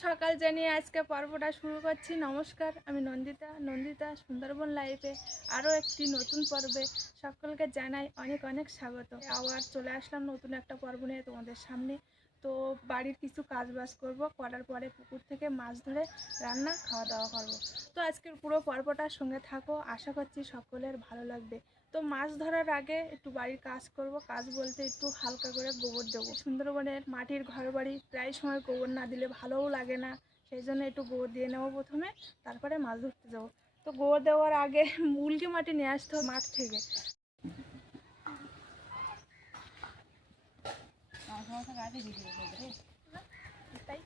সকাল জানিয়ে আজকে পর্বটা শুরু করছি। নমস্কার, আমি নন্দিতা। নন্দিতা সুন্দরবন লাইফে আরও একটি নতুন পর্বে সকলকে জানাই অনেক অনেক স্বাগত। আবার চলে আসলাম নতুন একটা পর্ব নিয়ে তোমাদের সামনে। তো বাড়ির কিছু কাজ বাজ করব, করার পরে পুকুর থেকে মাছ ধরে রান্না, খাওয়া দাওয়া করব। তো আজকের পুরো পর্বটার সঙ্গে থাকো। আশা করছি সকলের ভালো লাগবে। তো মাছ ধরার আগে একটু বাড়ির কাজ করব। কাজ বলতে একটু হালকা করে গোবর দেবো। সুন্দরবনের মাটির ঘর বাড়ি প্রায় সময় গোবর না দিলে ভালোও লাগে না। সেই জন্য একটু গোবর দিয়ে নেব প্রথমে তারপরে মাছ ধরতে যাব। তো গোবর দেওয়ার আগে মুলকি মাটি নিয়ে আসতে হবে মাঠ থেকে। তাই?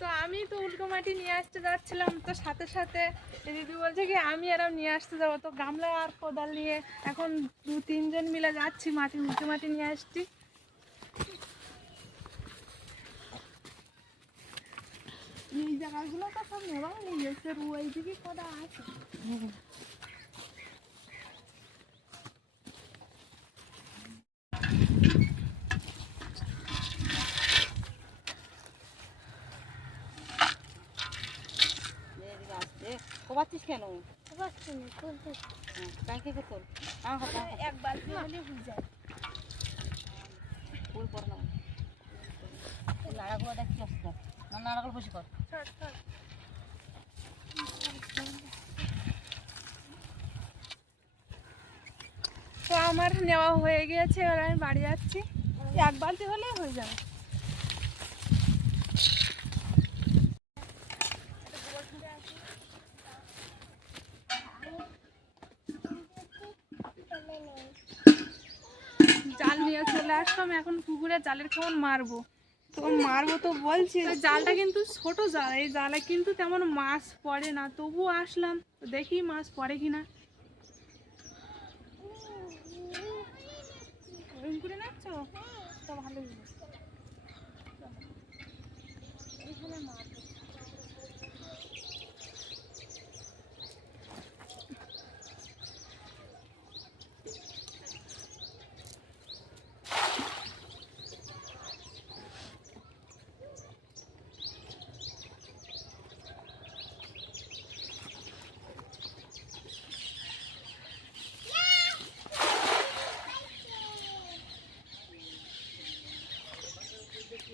তো আমি তো উল্টো মাটি নিয়ে আসতে যাচ্ছিলাম, তো সাথে সাথে দিদি বলছে কি, আমি এরম নিয়ে আসতে যাব। তো গামলা আর কোদাল নিয়ে এখন দু তিনজন মিলে যাচ্ছি, মাটি, উল্টো মাটি নিয়ে আসছি। এই জায়গাগুলো তো সব নেওয়া নিয়ে গেছে ওই দিকে কটা আছে। কোবাচ্ছিস কেন? না ব্যাংকে কে তোর। আমার হলে হয়ে। যায়। ফুল না। নাড়াগুলো দেখ কি অবস্থা। না নাড়াগুলো বসে কর। তো আমার নেওয়া হয়ে গিয়েছে এবার আমি বাড়ি যাচ্ছি। এক বালতি হলেই হয়ে যাবে। নিয়ে চলে আসলাম এখন পুকুরে জালের কেমন মারবো। তো মারবো তো বলছি জালটা কিন্তু ছোট জাল এই জালে কিন্তু তেমন মাছ পড়ে না তবু আসলাম। দেখি মাছ পড়ে কিনা। নাচছো? তো ভালোই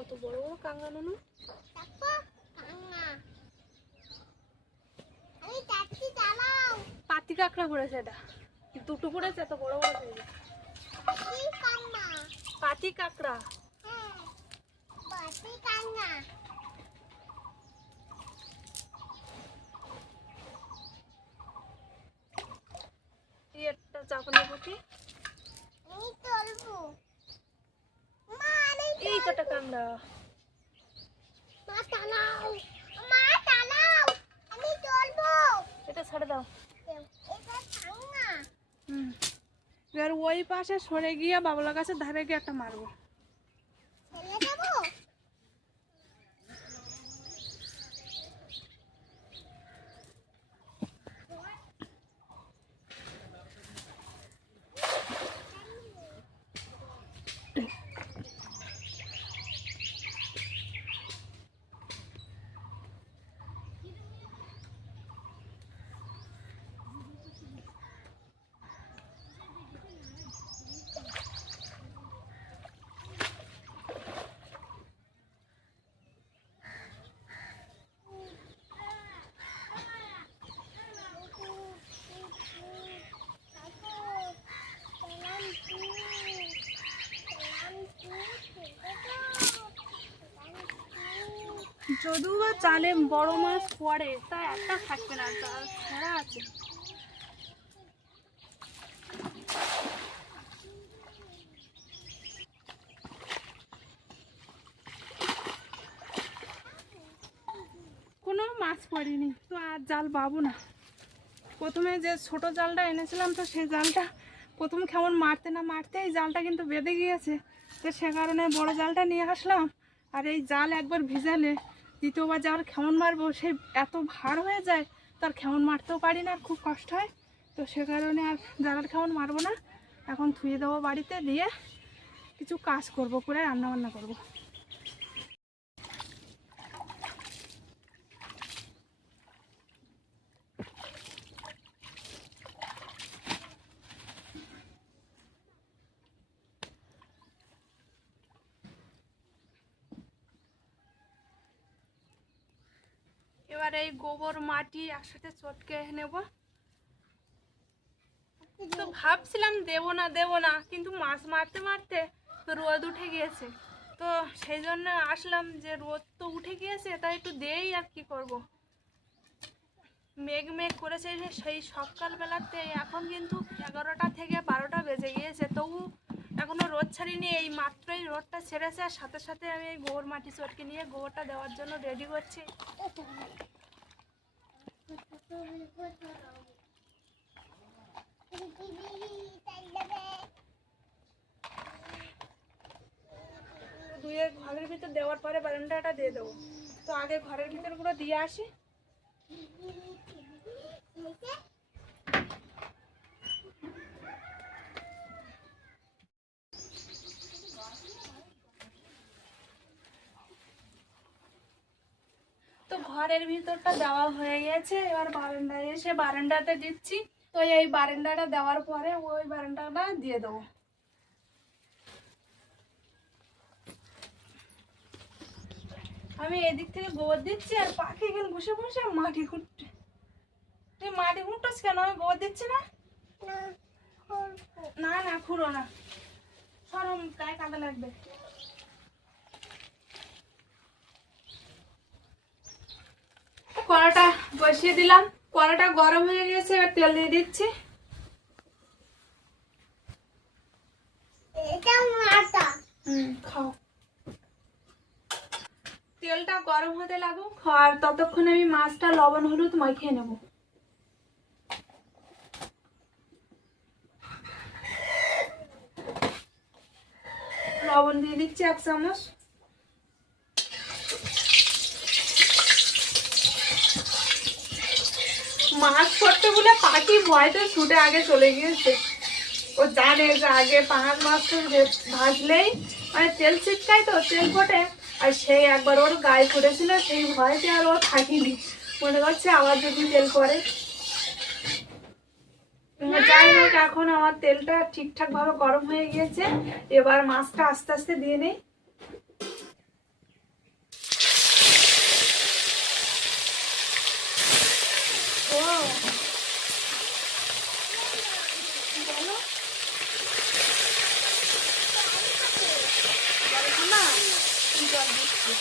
কত বড় বড় কাঙ্গা নুনু? পাতি কাঁকড়া পড়েছে এটা। দুটো পড়েছে এত বড় বড় হয়ে কাঁকড়া। পাতি কাঁকড়া এই একটা চাপানি পুঁটি এটা ছেড়ে দাও। হুম। এবার ওই পাশে সরে গিয়ে বাবলা গাছের ধারে গিয়ে একটা মারবো। যদিও বা চালে বড় মাছ পড়ে তা একটা থাকবে না ছাড়া আছে। কোনো মাছ পড়েনি, তো আর জাল পাবো না। প্রথমে যে ছোট জালটা এনেছিলাম, তো সেই জালটা প্রথম কেমন মারতে না মারতে এই জালটা কিন্তু বেঁধে গিয়েছে। তো সে কারণে বড় জালটা নিয়ে আসলাম, আর এই জাল একবার ভিজালে দ্বিতীয়বার যাওয়ার খেমন মারবো, সে এত ভার হয়ে যায়, তার খেমন মারতেও পারি না, আর খুব কষ্ট হয়। তো সে কারণে আর জালার খেমন মারবো না। এখন ধুয়ে দেবো বাড়িতে, দিয়ে কিছু কাজ করব, করে রান্না বান্না করব। এবার এই গোবর মাটি একসাথে চটকে নেব। তো ভাবছিলাম দেবো না দেবো না, কিন্তু মাছ মারতে মারতে রোদ উঠে গিয়েছে। তো সেই জন্য আসলাম যে রোদ তো উঠে গিয়েছে, তাই একটু দেই আর কি করব। মেঘ মেঘ করেছে সেই সকালবেলাতে, এখন কিন্তু এগারোটা থেকে বারোটা বেজে গিয়েছে, তবু এখনও রোদ ছাড়িনি, এই মাত্রই রোদটা ছেড়েছে। আর সাথে সাথে আমি এই গোবর মাটি চটকে নিয়ে গোবরটা দেওয়ার জন্য রেডি করছি। ধুয়ে ঘরের ভিতর দেওয়ার পরে বারান্দাটা দিয়ে দেবো। তো আগে ঘরের ভিতরগুলো দিয়ে আসি। তো ঘরের ভিতরটা দেওয়া হয়ে গেছে। এবার বারান্দায় এসে বারান্দাতে দিচ্ছি। তো এই বারান্দাটা দেওয়ার পরে ওই বারান্দাটা দিয়ে দেবো। আমি এদিক থেকে গোবর দিচ্ছি আর পাখি এখানে বসে বসে মাটি খুঁটছে তুই মাটি খুঁটছিস কেন? আমি গোবর দিচ্ছি না। না না খুঁড়ো না। সরম গায়ে কাদা লাগবে। কড়াটা বসিয়ে দিলাম। কড়াটা গরম হয়ে গেছে এবার তেল দিয়ে দিচ্ছি। খাও। তেলটা গরম হতে লাগুক আর ততক্ষণ আমি মাছটা লবণ হলুদ মাখিয়ে নেব। লবণ দিয়ে দিচ্ছি এক চামচ। মাছ পড়তে বলে পাখি ভয়তে ছুটে আগে চলে গিয়েছে। ও জানে যে আগে পাঙাশ মাছ ভাজলেই মানে তেল ছিটকায় তো, তেল ফোটে। আর সেই একবার ওর গায়ে ফুটেছিল সেই ভয়তে আর ও থাকিনি। মনে করছে আবার যদি তেল পড়ে। যাই হোক, এখন আমার তেলটা ঠিকঠাক ভাবে গরম হয়ে গিয়েছে। এবার মাছটা আস্তে আস্তে দিয়ে নেই ও বলো বলো না জল দিচ্ছি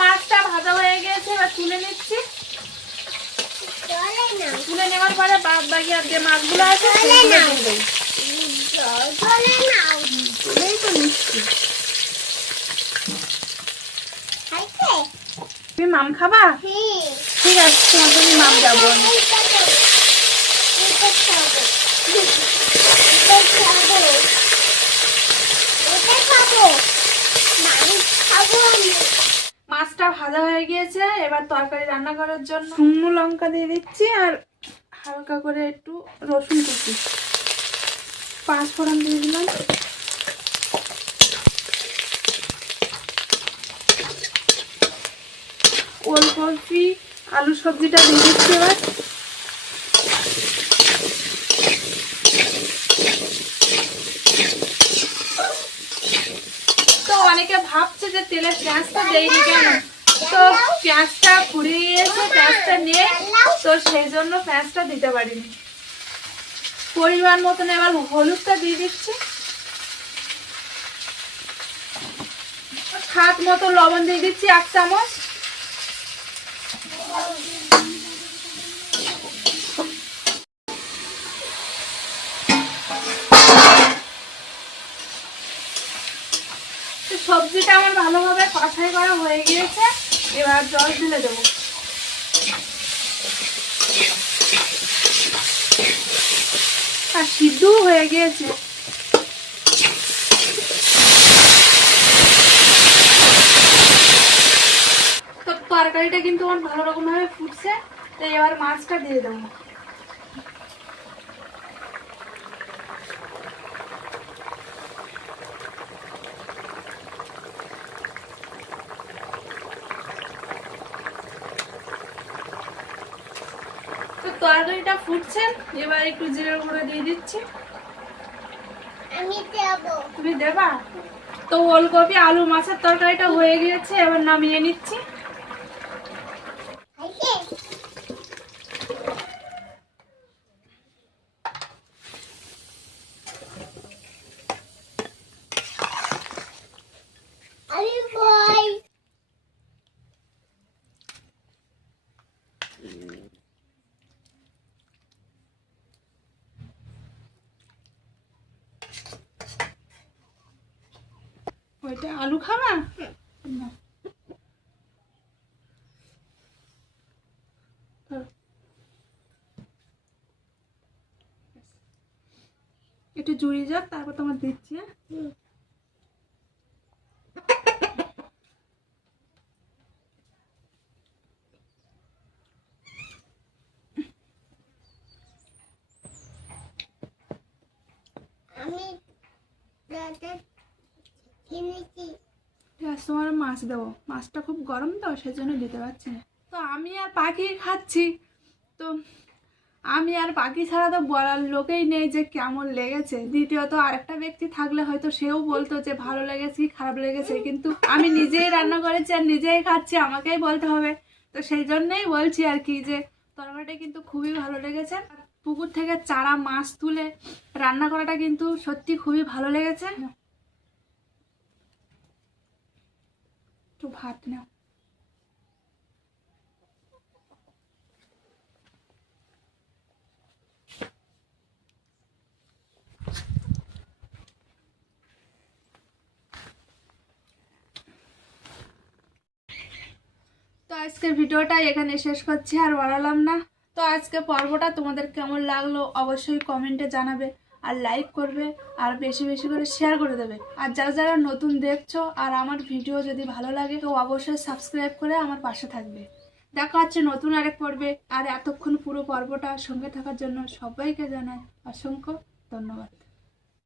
মাছটা ভাজা হয়ে গেছে এবার তুলে নিচ্ছি তুলে নেওয়ার যে মাছগুলো আছে সেগুলো দেবো। তো তুমি মাম খাবা? ঠিক আছে তোমার তুমি মাম যাব। মাছটা ভাজা হয়ে গিয়েছে এবার তরকারি রান্না করার জন্য। শুকনো লঙ্কা দিয়ে দিচ্ছি আর হালকা করে একটু রসুন কুচি। পাঁচ ফোড়ন দিয়ে দিলাম। ওলকপি আলু সবজিটা দিয়ে দিচ্ছি এবার। তো অনেকে ভাবছে যে তেলের পেঁয়াজটা দেয়নি কেন? তো পেঁয়াজটা ফুরিয়ে গিয়েছে, পেঁয়াজটা নিয়ে তো সেই জন্য পেঁয়াজটা দিতে পারিনি। পরিমাণ মতন এবার হলুদটা দিয়ে দিচ্ছি। স্বাদ মতো লবণ দিয়ে দিচ্ছি এক চামচ। সবজিটা আমার ভালোভাবে কষাই করা হয়ে গিয়েছে। এবার জল ঢেলে দেবো। আর সিদ্ধও হয়ে গিয়েছে। তো তরকারিটা কিন্তু আমার ভালো রকম ভাবে ফুটছে তো এবার মাছটা দিয়ে দেবো। তরকারিটা ফুটছে এবার একটু জিরের গুঁড়ো দিয়ে দিচ্ছি। আমি দেব। তুমি দেবা? তো ওলকপি আলু মাছের তরকারিটা হয়ে গিয়েছে এবার নামিয়ে নিচ্ছি। ওইটা আলু খাবা। একটু জুড়িয়ে যাক তারপর তোমার দিচ্ছি হ্যাঁ? আমি আজ তোমার মাছ দেবো। মাছটা খুব গরম তো সেই জন্য দিতে পারছি না। তো আমি আর পাখি খাচ্ছি। তো আমি আর পাখি ছাড়া তো বলার লোকেই নেই যে কেমন লেগেছে। দ্বিতীয়ত আরেকটা ব্যক্তি থাকলে হয়তো সেও বলতো যে ভালো লেগেছে কি খারাপ লেগেছে, কিন্তু আমি নিজেই রান্না করেছি আর নিজেই খাচ্ছি, আমাকেই বলতে হবে। তো সেই জন্যই বলছি আর কি যে, তরকারিটা কিন্তু খুবই ভালো লেগেছে। পুকুর থেকে চারা, মাছ তুলে রান্না করাটা কিন্তু সত্যি খুবই ভালো লেগেছে। একটু ভাত নাও। তো আজকের ভিডিওটা এখানে শেষ করছি, আর বাড়ালাম না। তো আজকে পর্বটা তোমাদের কেমন লাগল অবশ্যই কমেন্টে জানাবে। আর লাইক করবে আর বেশি বেশি করে শেয়ার করে দেবে। আর যারা যারা নতুন দেখছ আর আমার ভিডিও যদি ভালো লাগে, তো অবশ্যই সাবস্ক্রাইব করে আমার পাশে থাকবে। দেখা হচ্ছে নতুন আরেক পর্বে। আর এতক্ষণ পুরো পর্বটা সঙ্গে থাকার জন্য সবাইকে জানাই অসংখ্য ধন্যবাদ।